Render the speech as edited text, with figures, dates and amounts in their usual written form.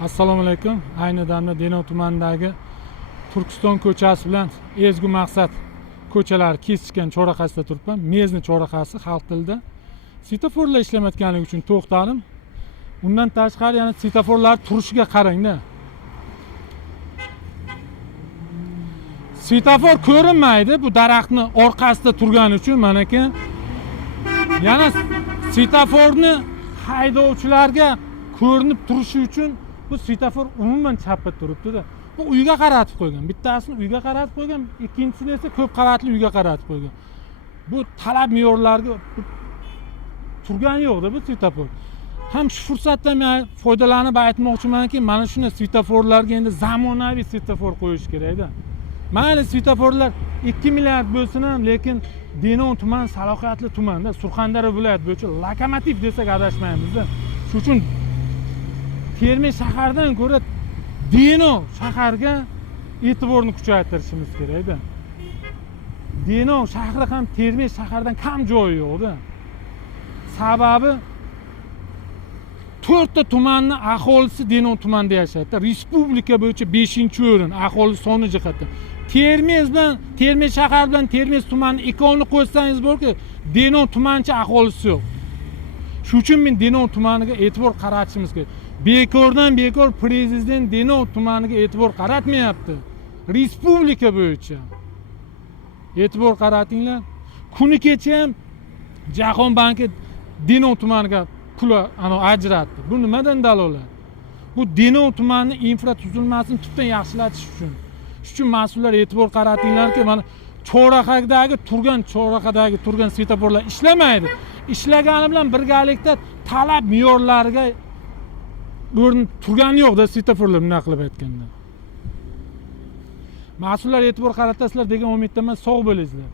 Assalomu alaykum. Ayni damda Denov tumanidagi Turkiston ko'chasi bilan Ezgu Maqsad ko'chalari kesishgan chorrahasida turibman. Mezni chorrahasi xalq tilida svetoforlar ishlamayotganligi uchun to'xtadim. Undan tashqari yana svetoforlar turishiga qarangda. Svetofor ko'rinmaydi bu daraxtni orqasida turgani uchun manaki yana svetoforni haydovchilarga ko'rinib turishi uchun bu svetofor umuman chapga turibdi-da. Bu uyga qaratib qo'ygan. Bittasini uyga qaratib qo'ygan, ikkinchisini esa ko'p qavatli uyga qaratib qo'ygan. Bu talab me'yorlarga turgani yo'q-da bu svetofor. Ham shu fursatdan men foydalanib aytmoqchimanki, mana shunday svetoforlarga endi zamonaviy svetofor qo'yish kerak-da. Mayli svetoforlar 2 milliard bo'lsin ham, lekin Denov tuman salohiyatli tumanda, Surxondaryo viloyat bo'yicha lokomotiv desak adashmaymiz-da. Shuning uchun Termiz shahardan ko'ra Denov shaharga e'tiborni kuchaytirishimiz kerak-da. Denov shahri ham Termiz shahardan kam joyi yo'q-da. Sababi 4 ta tumanning aholisi Denov tumanida yashaydi. Respublika bo'yicha 5-o'rin aholi soni jihatdan. Termiz shahar bilan Termiz tumani ikkovini qo'ysangiz bo'lki, Denov tumancha aholisi yo'q. Shuning uchun men Denov tumaniga e'tibor qaratishimiz kerak. Bekordan bekor prezident Denov tumaniga e'tibor qaratmayapti. Respublika bo'yicha e'tibor qaratinglar. Kuni kecha ham Jahon banki Denov tumaniga pul ajratdi. Bu nimadan dalolat? Bu Denov tumanining infratuzilmasini tubdan yaxshilatish uchun. Shuning uchun mas'ullar e'tibor qaratinglarki, mana chorrahadagi turgan svetoforlar ishlamaydi. Ishlagani bilan birgalikda talab me'yorlariga o'rin turgani yo'q-da svetoforlar bunaqa qilib aytganda. Mas'ullar e'tibor qaratasizlar degan umiddaman. Sog' bo'linglar.